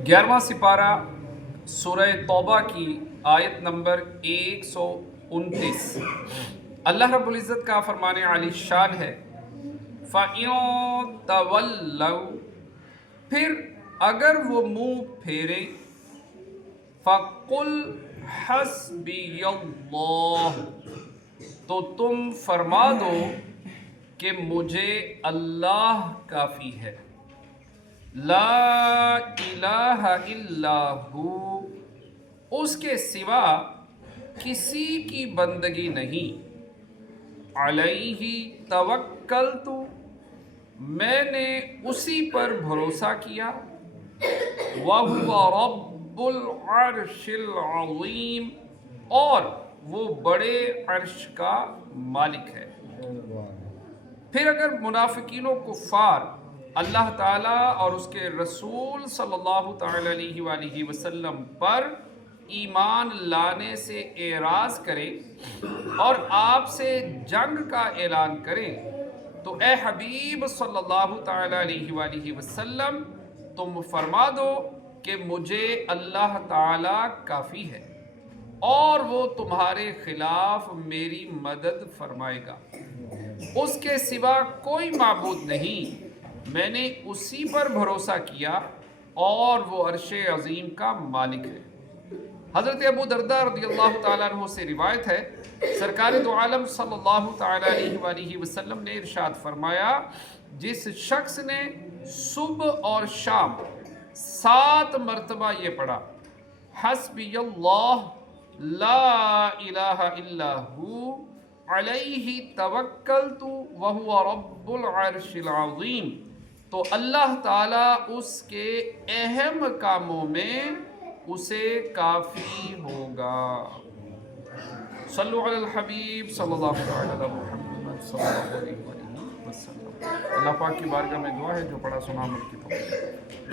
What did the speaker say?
11वां सिपारा सूरह तौबा की आयत नंबर 129। अल्लाह रब्बुल इज़्ज़त का फरमाने आली शान है, फ़इन तवल्लौ, फिर अगर वो मुंह फेरे, फ़कुल हस्बियल्लाह, तो तुम फरमा दो कि मुझे अल्लाह काफ़ी है। ला इलाहा इल्लाहु, उसके सिवा किसी की बंदगी नहीं। अलैहि तवक्कलतु, मैंने उसी पर भरोसा किया। वहुवा रब्बुल अर्शिल अज़ीम, और वो बड़े अर्श का मालिक है। फिर अगर मुनाफिकीनों कुफ़ार अल्लाह ताला और उसके रसूल सल्लल्लाहु ताला अलैहि वसल्लम पर ईमान लाने से एराज़ करें और आपसे जंग का ऐलान करें, तो ए हबीब सल्लल्लाहु ताला अलैहि वसल्लम, तुम फरमा दो कि मुझे अल्लाह ताला काफ़ी है और वो तुम्हारे खिलाफ मेरी मदद फरमाएगा। उसके सिवा कोई माबूद नहीं, मैंने उसी पर भरोसा किया और वो अर्शे अज़ीम का मालिक है। हज़रत अबू दरदा रज़ियल्लाहु ताला अन्हु से रिवायत है, सरकार दो आलम सल्लल्लाहु ताला अलैहि वसल्लम ने इरशाद फरमाया, जिस शख्स ने सुबह और शाम 7 मरतबा ये पढ़ा, हस्बियल्लाह ला इलाहा इल्लाहु अलैहि तवक्कलतु वहुवा रब्बुल अर्शिल अज़ीम, तो अल्लाह ताला उसके अहम कामों में उसे काफ़ी होगा। सल्लु अलल हबीब सल्लल्लाहु अलैहि मुहम्मद सल्लल्लाहु अलैहि वसल्लम। अल्लाह पाक की बारगाह में दुआ है, जो पढ़ा सुना अमल की तौफीक।